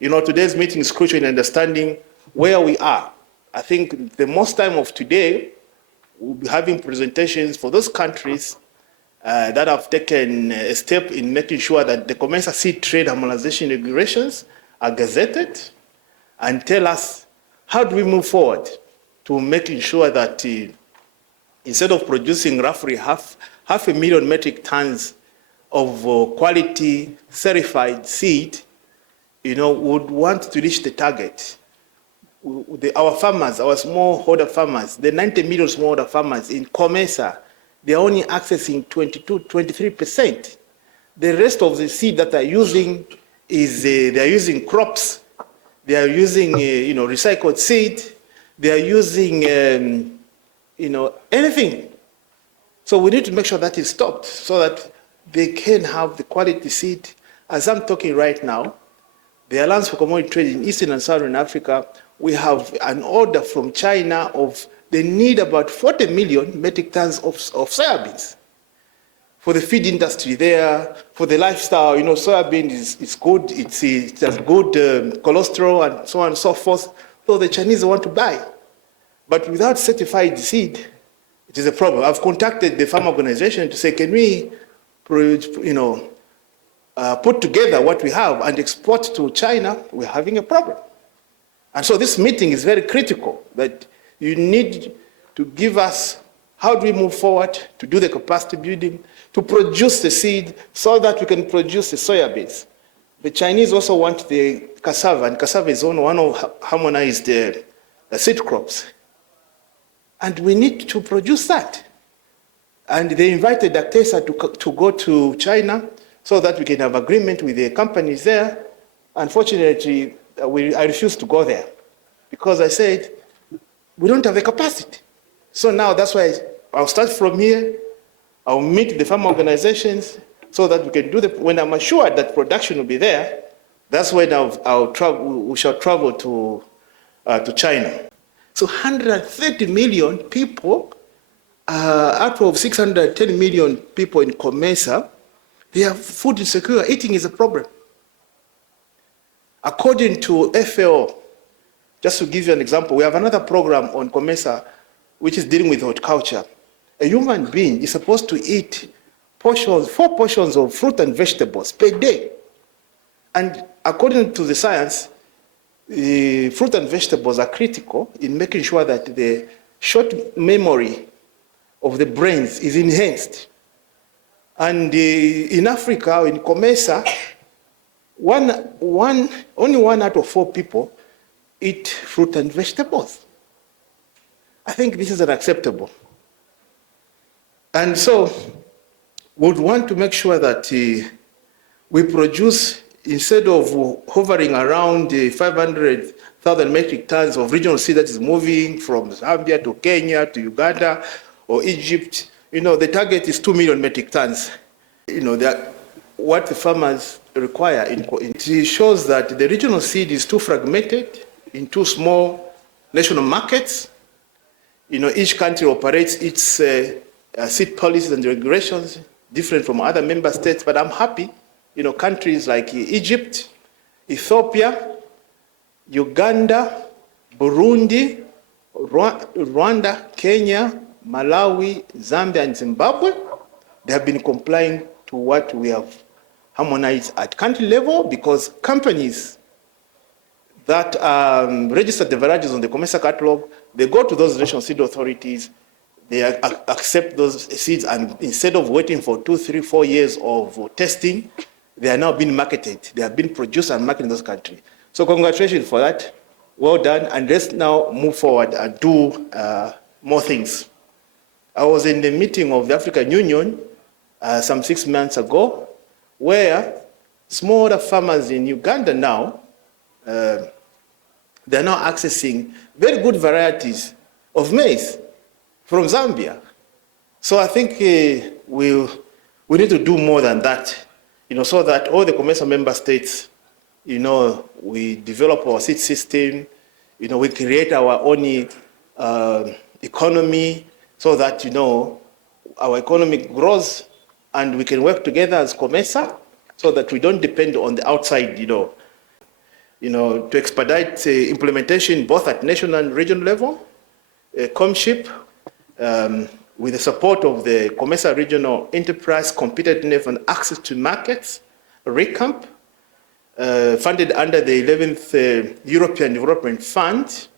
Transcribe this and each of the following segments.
Today's meeting is crucial in understanding where we are. I think the most time of today, we'll be having presentations for those countries that have taken a step in making sure that the COMESA seed trade harmonization regulations are gazetted, and tell us how do we move forward to making sure that instead of producing roughly half a million metric tons of quality certified seed, would want to reach the target. Our farmers, our smallholder farmers, the 90 million smallholder farmers in COMESA, they're only accessing 23%. The rest of the seed that they're using is they're using crops, they are using recycled seed, they are using anything. So we need to make sure that is stopped so that they can have the quality seed. As I'm talking right now, the Alliance for Commodity Trade in Eastern and Southern Africa, we have an order from China of they need about 40 million metric tons of soybeans for the feed industry there, for the lifestyle. Soybean is good, it has good cholesterol and so on and so forth. So the Chinese want to buy. But without certified seed, it is a problem. I've contacted the farm organization to say, can we put together what we have and export to China? We're having a problem. And so this meeting is very critical, that you need to give us how do we move forward to do the capacity building, to produce the seed so that we can produce the soybeans. The Chinese also want the cassava, and cassava is one of harmonized seed crops. And we need to produce that. And they invited Actesa to go to China so that we can have agreement with the companies there. Unfortunately, I refused to go there because I said, we don't have the capacity. So now that's why I'll start from here. I'll meet the farm organizations so that we can do when I'm assured that production will be there, that's when we shall travel to China. So 130 million people, out of 610 million people in COMESA, they are food insecure. Eating is a problem. According to FAO, just to give you an example, we have another program on COMESA which is dealing with horticulture. A human being is supposed to eat 4 portions of fruit and vegetables per day. And according to the science, the fruit and vegetables are critical in making sure that the short memory of the brains is enhanced. And in Africa, in COMESA, only 1 out of 4 people eat fruit and vegetables. I think this is unacceptable. And so we would want to make sure that we produce, instead of hovering around 500,000 metric tons of regional seed that is moving from Zambia to Kenya to Uganda or Egypt, the target is 2 million metric tons. What the farmers require. It shows that the regional seed is too fragmented in too small national markets. Each country operates its seed policies and regulations different from other member states, but I'm happy, countries like Egypt, Ethiopia, Uganda, Burundi, Rwanda, Kenya, Malawi, Zambia, and Zimbabwe, they have been complying to what we have harmonized at country level, because companies that register the varieties on the COMESA catalog, they go to those national seed authorities, they accept those seeds, and instead of waiting for 2, 3, 4 years of testing, they are now being marketed. They have been produced and marketed in those countries. So congratulations for that. Well done. And let's now move forward and do more things. I was in the meeting of the African Union some 6 months ago, where smallholder farmers in Uganda now, they're now accessing very good varieties of maize from Zambia. So I think we need to do more than that, so that all the COMESA member states, we develop our seed system, we create our own economy, so that, our economy grows and we can work together as COMESA so that we don't depend on the outside, to expedite implementation both at national and regional level. COMSHIP, with the support of the COMESA Regional Enterprise Competitiveness and Access to Markets, RECAMP, funded under the 11th European Development Fund,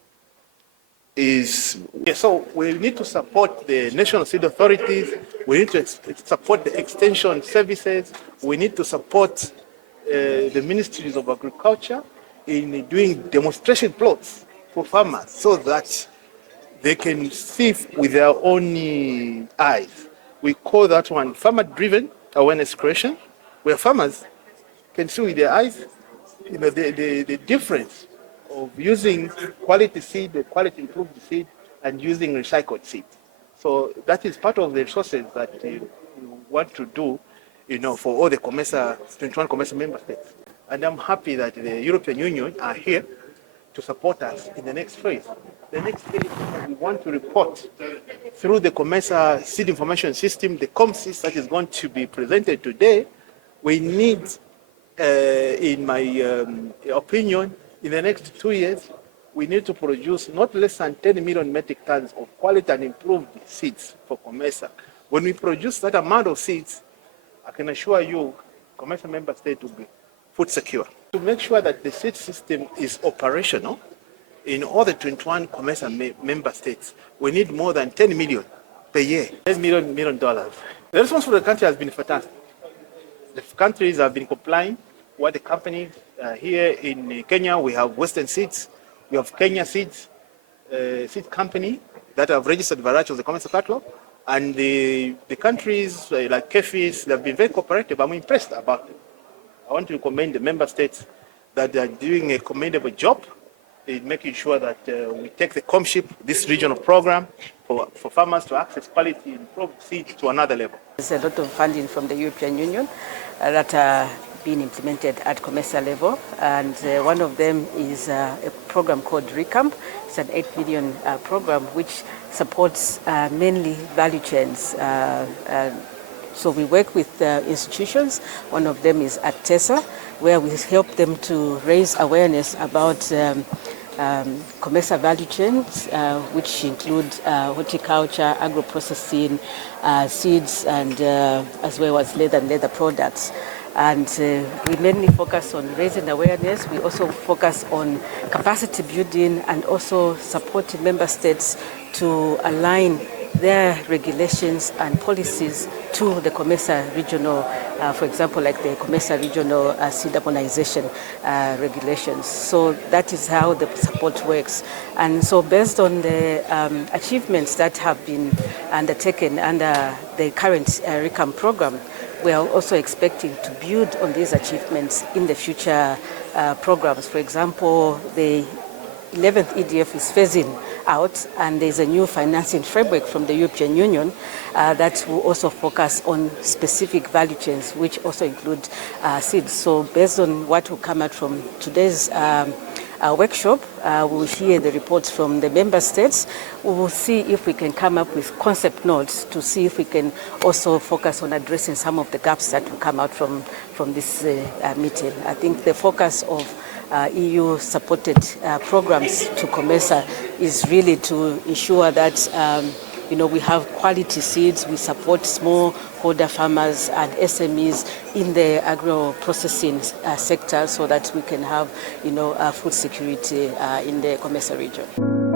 so we need to support the national seed authorities, we need to support the extension services, we need to support the ministries of agriculture in doing demonstration plots for farmers so that they can see with their own eyes. We call that one farmer-driven awareness creation, where farmers can see with their eyes the difference of using quality seed or quality improved seed and using recycled seed. So that is part of the resources that we want to do, for all the COMESA, 21 COMESA member states. And I'm happy that the European Union are here to support us in the next phase. The next phase, we want to report through the COMESA Seed Information System, the COMSIS that is going to be presented today. We need, in my opinion, in the next 2 years, we need to produce not less than 10 million metric tons of quality and improved seeds for COMESA. When we produce that amount of seeds, I can assure you, COMESA member state will be food secure. To make sure that the seed system is operational in all the 21 COMESA member states, we need more than 10 million per year, $10 million. The response for the country has been fantastic. The countries have been complying. What the company here in Kenya, we have Western Seeds, we have Kenya Seeds, seed company that have registered variety of the COMESA catalog, and the countries like KEFIS, they have been very cooperative. I'm impressed about it. I want to commend the member states that they are doing a commendable job in making sure that we take the COMSHIP, this regional program, for farmers to access quality improved seeds to another level. There's a lot of funding from the European Union that are being implemented at COMESA level, and one of them is a program called RECAMP. It's an 8 million program which supports mainly value chains. So we work with institutions. One of them is at TESA, where we help them to raise awareness about COMESA value chains, which include horticulture, agro-processing, seeds, and as well as leather products. And we mainly focus on raising awareness. We also focus on capacity building and also supporting member states to align their regulations and policies to the COMESA regional, for example, like the COMESA regional seed harmonization regulations. So that is how the support works. And so based on the achievements that have been undertaken under the current RECAM program, we are also expecting to build on these achievements in the future programs. For example, the 11th EDF is phasing out, and there's a new financing framework from the European Union that will also focus on specific value chains, which also include seeds. So based on what will come out from today's workshop, we will hear the reports from the member states. We will see if we can come up with concept notes to see if we can also focus on addressing some of the gaps that will come out from this meeting. I think the focus of EU-supported programs to COMESA is really to ensure that we have quality seeds. We support smallholder farmers and SMEs in the agro-processing sector so that we can have food security in the COMESA region.